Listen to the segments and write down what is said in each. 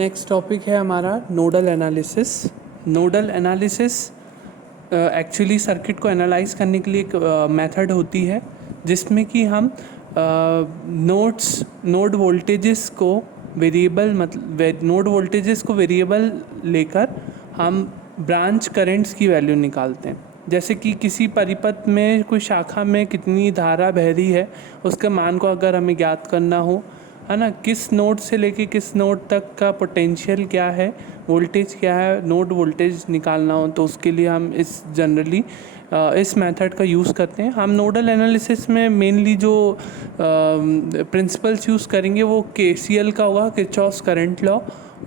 Next topic है हमारा nodal analysis. Nodal analysis actually circuit को एनालाइज करने के लिए एक मेथड होती है जिसमें कि हम नोड वोल्टेजेस को वेरिएबल लेकर हम ब्रांच करंट्स की वैल्यू निकालते हैं। जैसे कि किसी परिपथ में कोई शाखा में कितनी धारा बह रही है उसके मान को अगर हमें ज्ञात करना हो, है ना, किस नोड से लेके किस नोड तक का पोटेंशियल क्या है, वोल्टेज क्या है, नोड वोल्टेज निकालना हो तो उसके लिए हम इस मेथड का यूज़ करते हैं। हम नोडल एनालिसिस में मेनली जो प्रिंसिपल्स यूज़ करेंगे वो केसीएल का होगा, किरचॉफ्स करंट लॉ,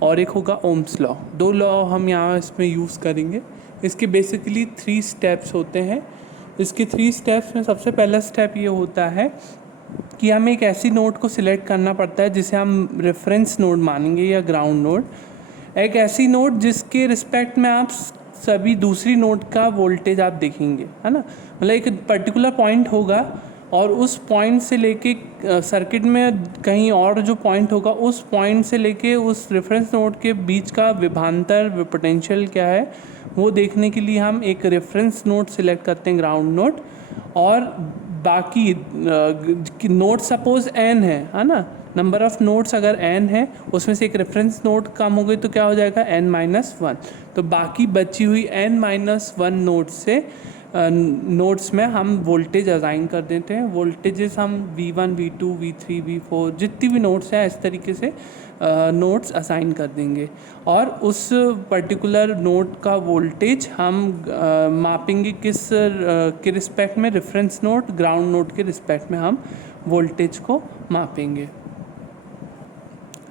और एक होगा ओम्स लॉ। दो लॉ हम यहाँ इसमें यूज़ करेंगे। इसके बेसिकली 3 स्टेप्स होते हैं। इसके 3 स्टेप्स में सबसे पहला स्टेप ये होता है कि हमें एक ऐसी नोड को सिलेक्ट करना पड़ता है जिसे हम रेफरेंस नोड मानेंगे या ग्राउंड नोड। एक ऐसी नोड जिसके रिस्पेक्ट में आप सभी दूसरी नोड का वोल्टेज आप देखेंगे, है ना। मतलब एक पर्टिकुलर पॉइंट होगा और उस पॉइंट से लेके सर्किट में कहीं और जो पॉइंट होगा उस पॉइंट से लेके उस रेफरेंस नोड के बीच का विभवांतर पोटेंशियल क्या है वो देखने के लिए हम एक रेफरेंस नोड सिलेक्ट करते हैं, ग्राउंड नोड। और बाकी नोड सपोज n है ना, नंबर ऑफ़ नोड्स अगर n है उसमें से एक रेफरेंस नोड कम हो गई तो क्या हो जाएगा n-1। तो बाकी बची हुई n-1 नोड्स में हम वोल्टेज असाइन कर देते हैं। वोल्टेजेस हम V1, V2, V3, V4 जितनी भी नोड्स हैं इस तरीके से नोड्स असाइन कर देंगे और उस पर्टिकुलर नोड का वोल्टेज हम मापेंगे किस के रिस्पेक्ट में, रेफरेंस नोड ग्राउंड नोड के रिस्पेक्ट में हम वोल्टेज को मापेंगे।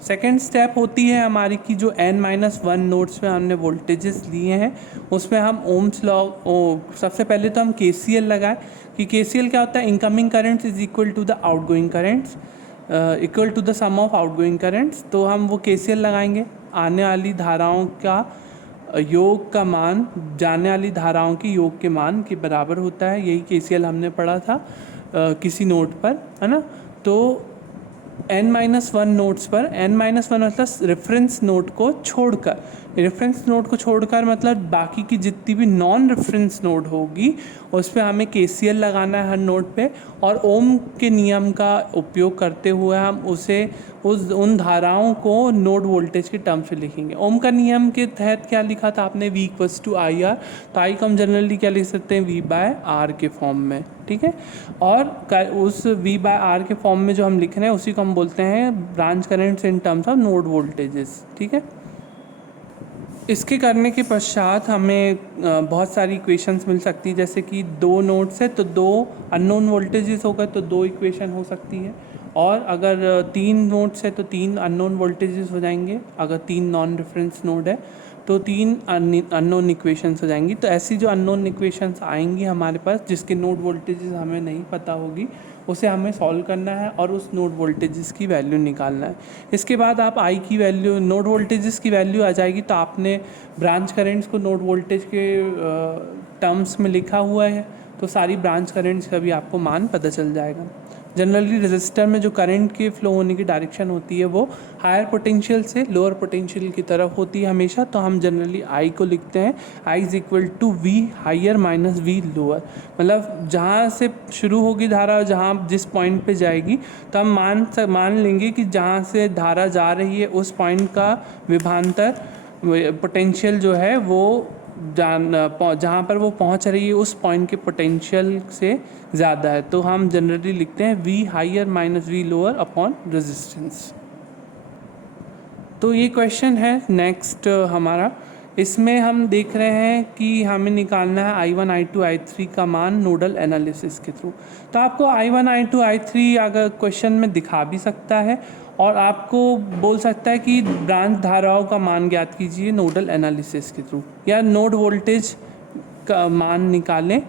सेकेंड स्टेप होती है हमारी कि जो n-1 नोड्स में हमने वोल्टेजेस लिए हैं उसमें हम ओम्स लॉ, सबसे पहले तो हम KCL लगाएं कि KCL क्या होता है, incoming currents is equal to the outgoing currents equal to the sum of outgoing currents. तो हम वो KCL लगाएंगे, आने वाली धाराओं का योग का मान जाने वाली धाराओं के योग के मान के बराबर होता है। यही KCL हमने पढ़ा था किसी नोड पर, है ना। तो n-1 नोड्स पर, n-1 मतलब रेफरेंस नोड को छोड़कर मतलब बाकी की जितनी भी नॉन रेफरेंस नोड होगी उस पर हमें KCL लगाना है हर नोड पे, और ओम के नियम का उपयोग करते हुए हम उन धाराओं को नोड वोल्टेज के टर्म से लिखेंगे। ओम का नियम के तहत क्या लिखा था आपने, V = IR, तो I को हम जनरली क्या लिख सकते हैं, V/R के फॉर्म में, ठीक है। और उस V/R के फॉर्म में जो हम लिख रहे हैं उसी को हम बोलते हैं branch currents in terms of node voltages, ठीक है। इसके करने के पश्चात हमें बहुत सारी इक्वेशंस मिल सकती है, जैसे कि 2 नोड्स है तो 2 अननोन वोल्टेजेस होगा तो 2 इक्वेशन हो सकती है, और अगर 3 नोड्स है तो 3 अननोन वोल्टेजेस हो जाएंगे, अगर 3 नॉन रेफरेंस नोड है तो 3 अननोन इक्वेशंस हो जाएंगी। तो ऐसी जो अननोन इक्वेशंस आएंगी हमारे पास जिसके नोड वोल्टेजेस हमें नहीं पता होगी उसे हमें सॉल्व करना है और उस नोड वोल्टेजेस की वैल्यू निकालना है। इसके बाद आप आई की वैल्यू, नोड वोल्टेजेस की वैल्यू आ जाएगी तो आपने ब्रांच करेंट्स को नोड वोल्टेज के टर्म्स में लिखा हुआ है तो सारी ब्रांच करेंट्स का भी आपको मान पता चल जाएगा। जनरली रेजिस्टर में जो करंट के फ्लो होने की डायरेक्शन होती है वो हायर पोटेंशियल से लोअर पोटेंशियल की तरफ होती है हमेशा, तो हम जनरली आई को लिखते हैं I = V higher minus V lower. मतलब जहाँ से शुरू होगी धारा, जहाँ जिस पॉइंट पे जाएगी तो हम मान लेंगे कि जहाँ से धारा जा रही है उस पॉइंट का विभवांतर पोटेंशियल जो है वो जहाँ पर वो पहुँच रही है उस पॉइंट के पोटेंशियल से ज़्यादा है, तो हम जनरली लिखते हैं V higher minus V lower upon resistance. तो ये क्वेश्चन है नेक्स्ट हमारा। इसमें हम देख रहे हैं कि हमें निकालना है I1, I2, I3 का मान नोडल एनालिसिस के थ्रू। तो आपको I1, I2, I3 अगर क्वेश्चन में दिखा भी सकता है और आपको बोल सकता है कि ब्रांच धाराओं का मान ज्ञात कीजिए नोडल एनालिसिस के थ्रू, या नोड वोल्टेज का मान निकालें,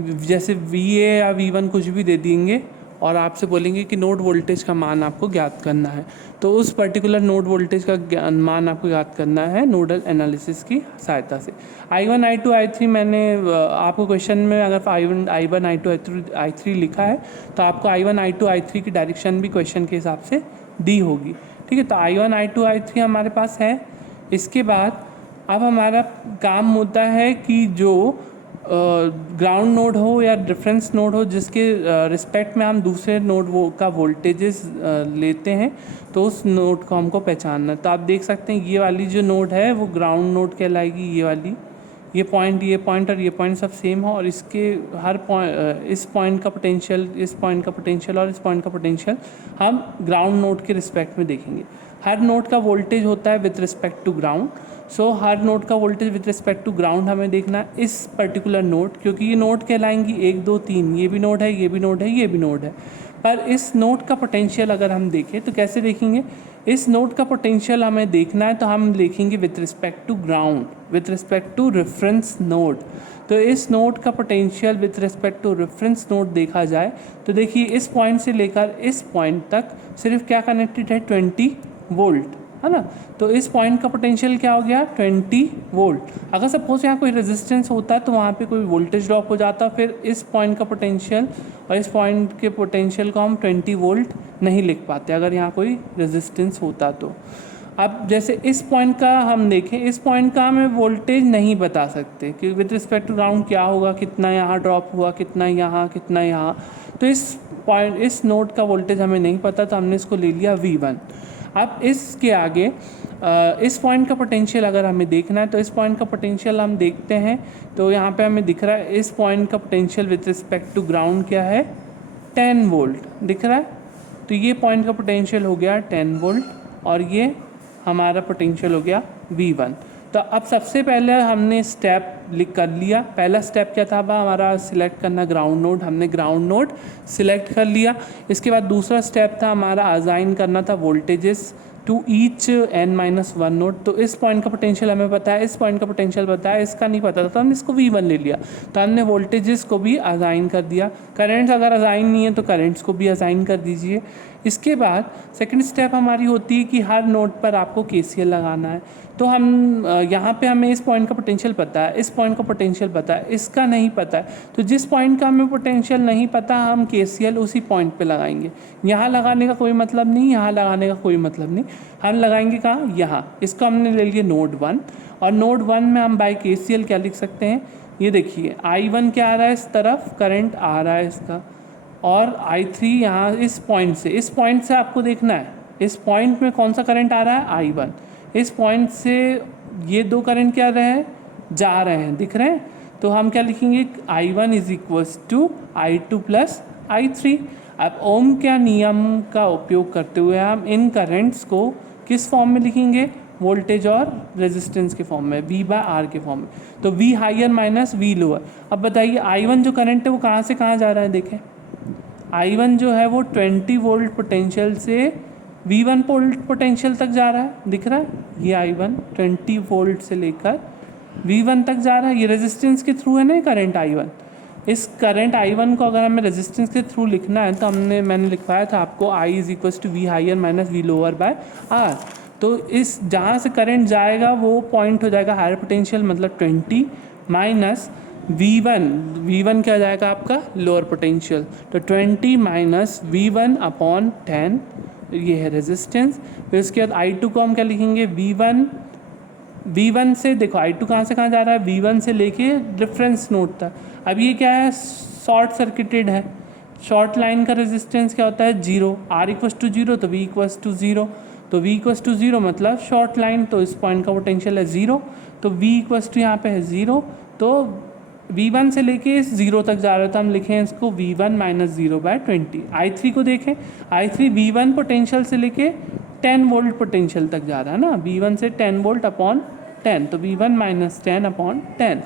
जैसे VA या V1 कुछ भी दे देंगे और आपसे बोलेंगे कि नोड वोल्टेज का मान आपको ज्ञात करना है, तो उस पर्टिकुलर नोड वोल्टेज का मान आपको ज्ञात करना है नोडल एनालिसिस की सहायता से। I1, I2, I3 मैंने आपको क्वेश्चन में अगर I1, I2, I3 लिखा है तो आपको I1, I2, I3 की डायरेक्शन भी क्वेश्चन के हिसाब से दी होगी। ठीक है। तो I1 I2 I3 हमारे पास है। इसके बाद अब हमारा काम होता है कि जो ग्राउंड नोड हो या रेफरेंस नोड हो जिसके रिस्पेक्ट में हम दूसरे नोड का वोल्टेजेस लेते हैं, तो उस नोड को हमको पहचानना है। तो आप देख सकते हैं ये वाली जो नोड है वो ग्राउंड नोड कहलाएगी, ये वाली। ये पॉइंट और ये पॉइंट सब सेम हो और इसके हर पॉइंट, इस पॉइंट का पोटेंशियल, इस पॉइंट का पोटेंशियल और इस पॉइंट का पोटेंशियल हम ग्राउंड नोड के रिस्पेक्ट में देखेंगे। हर नोड का वोल्टेज होता है with respect to ground. So हर नोड का voltage with respect to ground हमें देखना है इस पर्टिकुलर नोड, क्योंकि ये नोड कहलाएंगी 1 2 3, ये भी नोड है, ये भी नोड है, ये भी नोड है। पर इस नोड का पोटेंशियल अगर हम देखें तो कैसे देखेंगे? इस नोड का पोटेंशियल हमें देखना है तो हम देखेंगे with respect to ground, with respect to reference node. तो इस नोड का potential with respect to reference node देखा जाए तो देखिए इस पॉइंट से लेकर इस पॉइंट तक सिर्फ क्या कनेक्टेड है? 20 वोल्ट, है ना। तो इस पॉइंट का पोटेंशियल क्या हो गया? 20 वोल्ट। अगर सपोज यहाँ कोई रेजिस्टेंस होता तो वहाँ पे कोई वोल्टेज ड्रॉप हो जाता, फिर इस पॉइंट का पोटेंशियल और इस पॉइंट के पोटेंशियल को हम 20 वोल्ट नहीं लिख पाते अगर यहाँ कोई रेजिस्टेंस होता तो। अब जैसे इस पॉइंट का हम देखें, इस पॉइंट का हमें वोल्टेज नहीं बता सकते कि विद रिस्पेक्ट टू ग्राउंड क्या होगा, कितना यहाँ ड्रॉप हुआ, कितना यहाँ, कितना यहाँ। तो इस नोड का वोल्टेज हमें नहीं पता, तो हमने इसको ले लिया V1। अब इसके आगे इस पॉइंट का पोटेंशियल अगर हमें देखना है तो इस पॉइंट का पोटेंशियल हम देखते हैं तो यहाँ पे हमें दिख रहा है इस पॉइंट का potential with respect to ground क्या है? 10 वोल्ट दिख रहा है। तो ये पॉइंट का पोटेंशियल हो गया 10 वोल्ट और ये हमारा पोटेंशियल हो गया V1। तो अब सबसे पहले हमने स्टेप कर लिया। पहला स्टेप क्या था? हमारा सिलेक्ट करना ग्राउंड नोड, हमने ग्राउंड नोड सिलेक्ट कर लिया। इसके बाद दूसरा स्टेप था हमारा असाइन करना था voltages to each n-1 node. तो इस पॉइंट का पोटेंशियल हमें पता है, इस पॉइंट का पोटेंशियल पता है, इसका नहीं पता था तो हमने इसको V1 ले लिया। तो हमने वोल्टेजेस को भी असाइन कर दिया। करंट्स अगर असाइन नहीं है तो करंट्स को भी असाइन कर दीजिए। इसके बाद सेकंड स्टेप हमारी होती है कि हर नोड पर आपको KCL लगाना है। तो हम यहाँ पे हमें इस पॉइंट का पोटेंशियल पता है, इस पॉइंट का पोटेंशियल पता है, इसका नहीं पता है। तो जिस पॉइंट का हमें पोटेंशियल नहीं पता हम KCL उसी पॉइंट पे लगाएंगे। यहाँ लगाने का कोई मतलब नहीं, यहाँ लगाने का कोई मतलब नहीं, हम लगाएंगे कहाँ? यहाँ। इसको हमने ले लिया नोड 1 और नोड 1 में हम बाय KCL क्या लिख सकते हैं? ये देखिए I1 क्या आ रहा है? इस तरफ करंट आ रहा है इसका, और I3 यहाँ इस पॉइंट से आपको देखना है इस पॉइंट में कौन सा करंट आ रहा है? I1। इस पॉइंट से ये दो करंट क्या रहे हैं? जा रहे हैं, दिख रहे हैं। तो हम क्या लिखेंगे? I1 is equals to I2 plus I3। अब ओम का नियम का उपयोग करते हुए हम इन करंट्स को किस फॉर्म में लिखेंगे? वोल्टेज और रेजिस्टेंस के फॉर्म में, V/R के फॉर्म में। तो V higher minus V lower. अब बताइए I1 जो करंट है वो कहाँ से कहाँ जा रहा है? देखें I1 जो है वो 20 वोल्ट पोटेंशियल से V1 वोल्ट पोटेंशियल तक जा रहा है, दिख रहा है। ये I1 20 वोल्ट से लेकर V1 तक जा रहा है। ये रेजिस्टेंस के थ्रू है ना करंट I1। इस करंट I1 को अगर हमें रेजिस्टेंस के थ्रू लिखना है तो मैंने लिखवाया था आपको I is equals to V higher minus V lower by R। तो इस जहाँ से करंट जाएगा वो पॉइंट हो जाएगा हायर पोटेंशियल, मतलब 20 माइनस V1 क्या जाएगा आपका? Lower potential. तो 20 माइनस V1 अपॉन 10, ये है रेजिस्टेंस। फिर उसके बाद I2 को हम क्या लिखेंगे? V1 से देखो I2 कहाँ से कहाँ जा रहा है? V1 से लेके रेफरेंस नोड तक। अब ये क्या है? शॉर्ट सर्किटेड है। शॉर्ट लाइन का रेजिस्टेंस क्या होता है? 0। R इक्वल्स टू 0 तो V इक्वल्स टू 0। तो V इक्वल्स टू 0 मतलब शॉर्ट लाइन, तो इस पॉइंट का पोटेंशियल है 0। तो V इक्वल्स टू यहाँ पे है 0। तो V1 से लेके 0 तक जा रहा है तो हम लिखें इसको V1 माइनस 0/20। I3 को देखें, I3 V1 पोटेंशियल से लेके 10 वोल्ट पोटेंशियल तक जा रहा है ना, V1 से 10 वोल्ट अपॉन 10, तो V1 माइनस 10 अपॉन 10।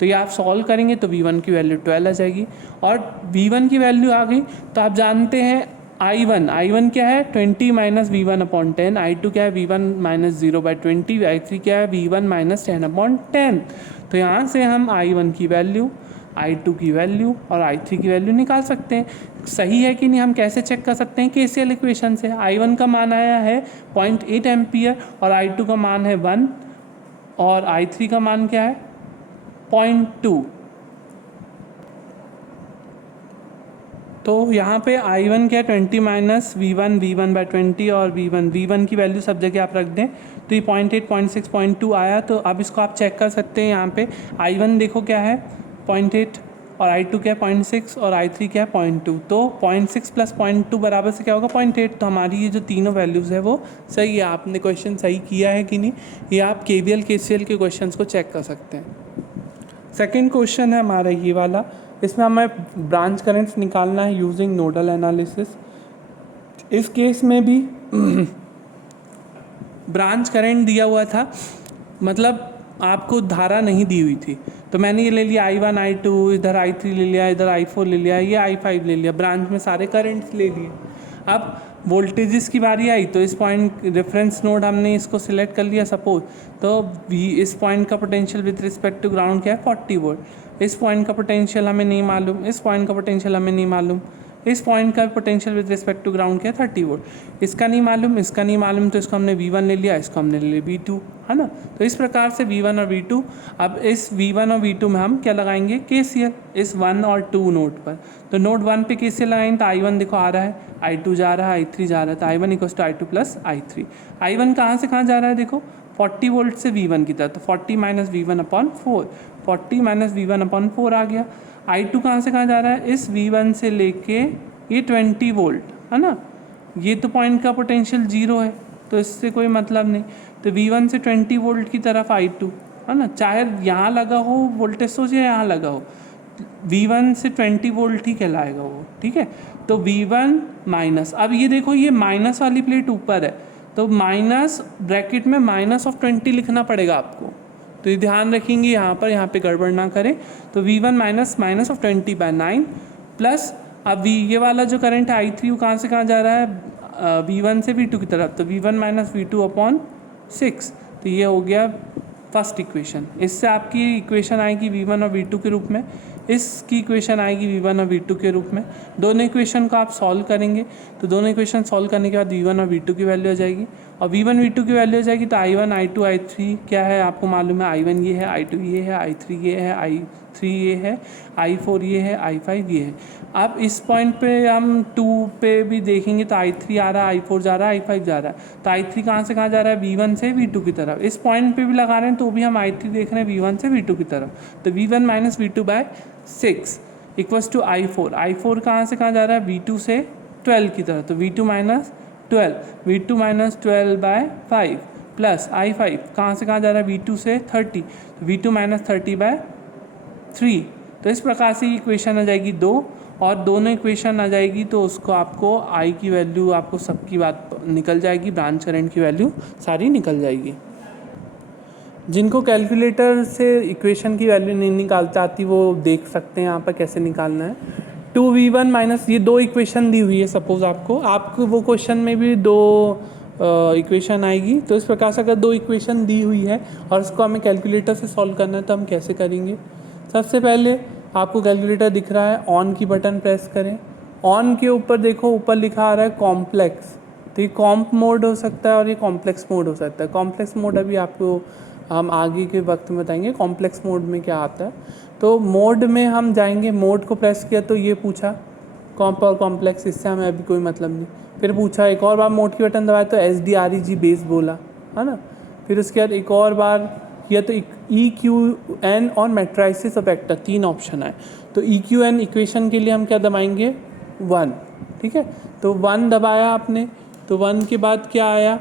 तो ये आप सॉल्व करेंगे तो V1 की वैल्यू 12 आ जाएगी। और V1 की वैल्यू आ गई तो आप जानते हैं I1 क्या है? 20 माइनस V1 अपॉन 10। I2 क्या है? V1 minus 0/20। I3 क्या है? V1 minus 10 upon 10। तो यहाँ से हम I1 की वैल्यू, I2 की वैल्यू और I3 की वैल्यू निकाल सकते हैं। सही है कि नहीं हम कैसे चेक कर सकते हैं? KCL इक्वेशन से। I1 का मान आया है 0.8 एम्पियर और I2 का मान है 1 और I3 का मान क्या है? 0.2। तो यहाँ पे I1 क्या है 20 माइनस V1/20 और V1 की वैल्यू सब जगह आप रख दें तो ये 0.8 0.6 0.2 आया। तो अब इसको आप चेक कर सकते हैं। यहाँ पे I1 देखो क्या है 0.8 और I2 क्या है 0.6 और I3 क्या है 0.2। तो 0.6 प्लस 0.2 बराबर से क्या होगा 0.8। तो हमारी ये जो तीनों वैल्यूज़ है वो सही है। आपने क्वेश्चन सही किया है कि नहीं, ये आप KVL KCL के क्वेश्चन को चेक कर सकते हैं। सेकेंड क्वेश्चन है हमारा ये वाला, इसमें हमें ब्रांच करंट्स निकालना है यूजिंग नोडल एनालिसिस। इस केस में भी ब्रांच करंट दिया हुआ था, मतलब आपको धारा नहीं दी हुई थी। तो मैंने ये ले लिया I1 I2, इधर I3 ले लिया, इधर I4 ले लिया, ये I5 ले लिया, ब्रांच में सारे करंट्स ले लिए। अब वोल्टेजेस की बारी आई तो इस पॉइंट रेफरेंस नोड हमने इसको सिलेक्ट कर लिया सपोज। तो इस पॉइंट का potential with respect to ground क्या है 40 वोल्ट। इस पॉइंट का पोटेंशियल हमें नहीं मालूम, इस पॉइंट का पोटेंशियल हमें नहीं मालूम, इस पॉइंट का potential with respect to ground क्या है 30 वोल्ट। इसका नहीं मालूम, इसका नहीं मालूम, तो इसको हमने V1 ले लिया, इसको हमने ले लिया V2, है ना। तो इस प्रकार से V1 और V2, अब इस V1 और V2 में हम क्या लगाएंगे KCL इस 1 और 2 नोड पर। तो नोड 1 पे KCL लगाएंगे तो I1 देखो आ रहा है, I2 जा रहा है, I3 जा रहा है, तो I1 equals to I2 plus I3। I1 कहाँ से कहाँ जा रहा है देखो 40 वोल्ट से V1 की तरफ, तो 40 माइनस V1/4, 40 माइनस V1/4 आ गया। I2 कहाँ से कहाँ जा रहा है, इस V1 से लेके ये 20 वोल्ट, है ना। ये तो पॉइंट का पोटेंशियल 0 है तो इससे कोई मतलब नहीं। तो V1 से 20 वोल्ट की तरफ I2, है ना, चाहे यहाँ लगा हो वोल्टेज सोर्स या यहाँ लगा हो, V1 से 20 वोल्ट ही कहलाएगा वो, ठीक है। तो V1 माइनस, अब ये देखो ये माइनस वाली प्लेट ऊपर है तो माइनस ब्रैकेट में -20 लिखना पड़ेगा आपको। तो ये ध्यान रखेंगे यहाँ पे गड़बड़ ना करें। तो V1 माइनस -20/9 प्लस अब ये वाला जो करंट है I3 वो कहाँ से कहाँ जा रहा है V1 से V2 की तरफ, तो V1 माइनस V2/6। तो ये हो गया फर्स्ट इक्वेशन। इससे आपकी इक्वेशन आएगी V1 और V2 के रूप में, इसकी इक्वेशन आएगी V1 और V2 के रूप में। दोनों इक्वेशन को आप सॉल्व करेंगे तो दोनों इक्वेशन सॉल्व करने के बाद V1 और V2 की वैल्यू आ जाएगी, और V1 V2 की वैल्यू आ जाएगी तो I1 I2 I3 क्या है आपको मालूम है, I1 ये है, I2 ये है, I3 ये है, I3 ये है, I4 ये है, I5 ये है। अब इस पॉइंट पे हम 2 पे भी देखेंगे तो I3 आ रहा है, I4 जा रहा है, I5 जा रहा है। तो I3 कहाँ से कहाँ जा रहा है V1 से V2 की तरफ। इस पॉइंट पे भी लगा रहे हैं तो भी हम I3 देख रहे हैं V1 से V2 की तरफ। तो V1 minus V2/6 equals to I4। I4 कहाँ से कहाँ जा रहा है V2 से 12 की तरफ, तो V2 माइनस 12/5 प्लस I5 कहाँ से कहाँ जा रहा है V2 से 30, तो V2 माइनस 30/3। तो इस प्रकार से इक्वेशन आ जाएगी 2, और दोनों इक्वेशन आ जाएगी तो उसको आपको I की वैल्यू आपको सबकी बात निकल जाएगी, ब्रांच करंट की वैल्यू सारी निकल जाएगी। जिनको कैलकुलेटर से इक्वेशन की वैल्यू नहीं निकालते आती वो देख सकते हैं यहाँ पर कैसे निकालना है। 2V1 माइनस ये 2 इक्वेशन दी हुई है सपोज़ आपको वो क्वेश्चन में भी 2 इक्वेशन आएगी। तो इस प्रकार से अगर 2 इक्वेशन दी हुई है और उसको हमें कैलकुलेटर से सॉल्व करना है तो हम कैसे करेंगे। सबसे पहले आपको कैलकुलेटर दिख रहा है, ऑन की बटन प्रेस करें। ऑन के ऊपर देखो ऊपर लिखा आ रहा है कॉम्प्लेक्स, तो ये कॉम्प मोड हो सकता है और ये कॉम्प्लेक्स मोड हो सकता है। कॉम्प्लेक्स मोड अभी आपको हम आगे के वक्त में बताएंगे कॉम्प्लेक्स मोड में क्या आता है। तो मोड में हम जाएंगे, मोड को प्रेस किया तो ये पूछा कॉम्प और कॉम्प्लेक्स, इससे हमें अभी कोई मतलब नहीं। फिर पूछा एक और बार मोड की बटन दबाया तो SDREG बेस बोला, है ना। फिर उसके बाद एक और बार किया तो EQN और मैट्राइसिस ऑफ वेक्टर 3 ऑप्शन आए। तो EQN इक्वेशन के लिए हम क्या दबाएंगे 1, ठीक है। तो 1 दबाया आपने, तो 1 के बाद क्या आया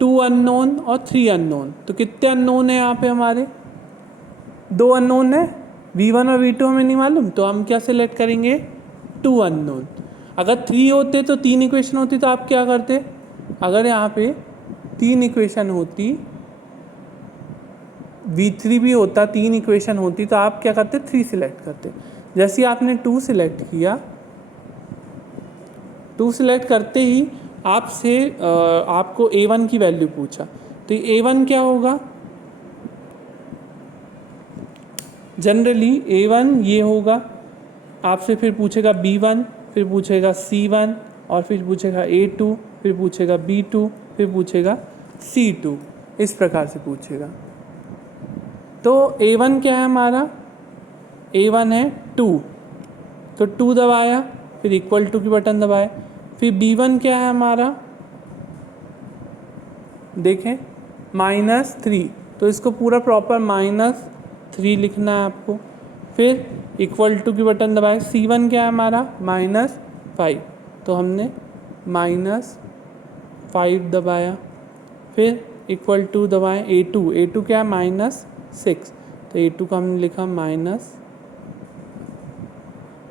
2 अननोन और 3 अननोन। तो कितने अननोन है यहाँ पे हमारे 2 अननोन है, V1 और V2 हमें नहीं मालूम, तो हम क्या सिलेक्ट करेंगे 2 अननोन। अगर 3 होते तो 3 इक्वेशन होती तो आप क्या करते, अगर यहाँ पे 3 इक्वेशन होती, V3 भी होता, 3 इक्वेशन होती तो आप क्या करते 3 सिलेक्ट करते। जैसे आपने 2 सिलेक्ट किया, 2 सिलेक्ट करते ही आपसे आपको A1 की वैल्यू पूछा, तो A1 क्या होगा, जनरली A1 ये होगा। आपसे फिर पूछेगा B1, फिर पूछेगा C1 और फिर पूछेगा A2, फिर पूछेगा B2, फिर पूछेगा C2, इस प्रकार से पूछेगा। तो A1 क्या है हमारा, A1 है 2, तो 2 दबाया फिर इक्वल टू की बटन दबाए, फिर B1 क्या है हमारा, देखें -3, तो इसको पूरा प्रॉपर -3 लिखना है आपको। फिर इक्वल टू की बटन दबाए, C1 क्या है हमारा -5, तो हमने -5 दबाया। फिर इक्वल टू दबाएं, A2 क्या है -6, तो A2 का हमने लिखा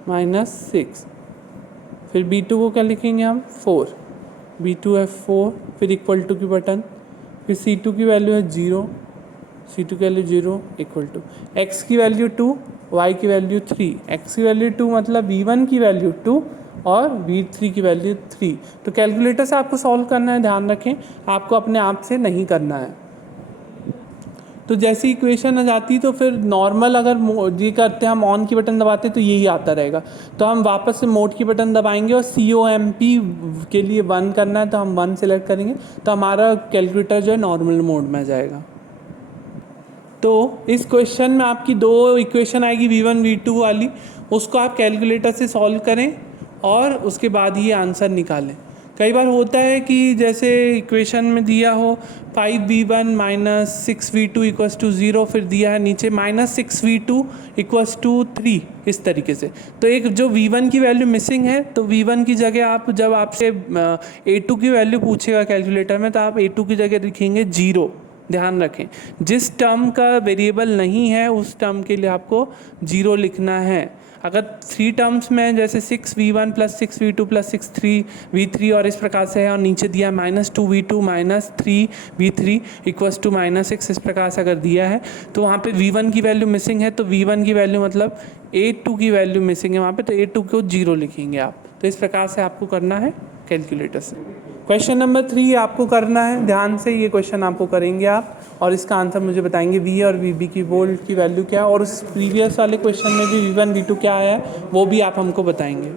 -6। फिर B2 को क्या लिखेंगे हम 4, B2 है 4, फिर इक्वल टू की बटन, फिर C2 की वैल्यू है 0, C2 की वैल्यू 0 इक्वल टू X की वैल्यू 2, Y की वैल्यू 3, X की वैल्यू 2 मतलब V1 की वैल्यू 2 और V3 की वैल्यू 3। तो कैलकुलेटर से आपको सॉल्व करना है, ध्यान रखें आपको अपने आप से नहीं करना है। तो जैसी इक्वेशन आ जाती तो फिर नॉर्मल अगर ये करते हैं हम ऑन की बटन दबाते तो यही आता रहेगा। तो हम वापस से मोड की बटन दबाएंगे और COMP के लिए 1 करना है तो हम 1 सेलेक्ट करेंगे, तो हमारा कैलकुलेटर जो है नॉर्मल मोड में आ जाएगा। तो इस क्वेश्चन में आपकी 2 इक्वेशन आएगी V1 V2 वाली, उसको आप कैलकुलेटर से सॉल्व करें और उसके बाद ये आंसर निकालें। कई बार होता है कि जैसे इक्वेशन में दिया हो 5V1 -6V2 = 0, फिर दिया है नीचे -6V2 = 3, इस तरीके से। तो एक जो V1 की वैल्यू मिसिंग है, तो V1 की जगह आप जब आपसे A2 की वैल्यू पूछेगा कैलकुलेटर में तो आप A2 की जगह लिखेंगे 0। ध्यान रखें जिस टर्म का वेरिएबल नहीं है उस टर्म के लिए आपको 0 लिखना है। अगर 3 टर्म्स में जैसे 6V1 + 6V2 + 6V3 और इस प्रकार से है और नीचे दिया -2V2 -3V3 = -6, इस प्रकार से अगर दिया है तो वहाँ पे V1 की वैल्यू मिसिंग है, तो V1 की वैल्यू मतलब A2 की वैल्यू मिसिंग है वहाँ पे, तो A2 को 0 लिखेंगे आप। तो इस प्रकार से आपको करना है कैलकुलेटर से। क्वेश्चन नंबर 3 आपको करना है, ध्यान से ये क्वेश्चन आपको करेंगे आप और इसका आंसर मुझे बताएंगे V और VB की वोल्ट की वैल्यू क्या है, और उस प्रीवियस वाले क्वेश्चन में भी V1 V2 क्या आया है वो भी आप हमको बताएंगे।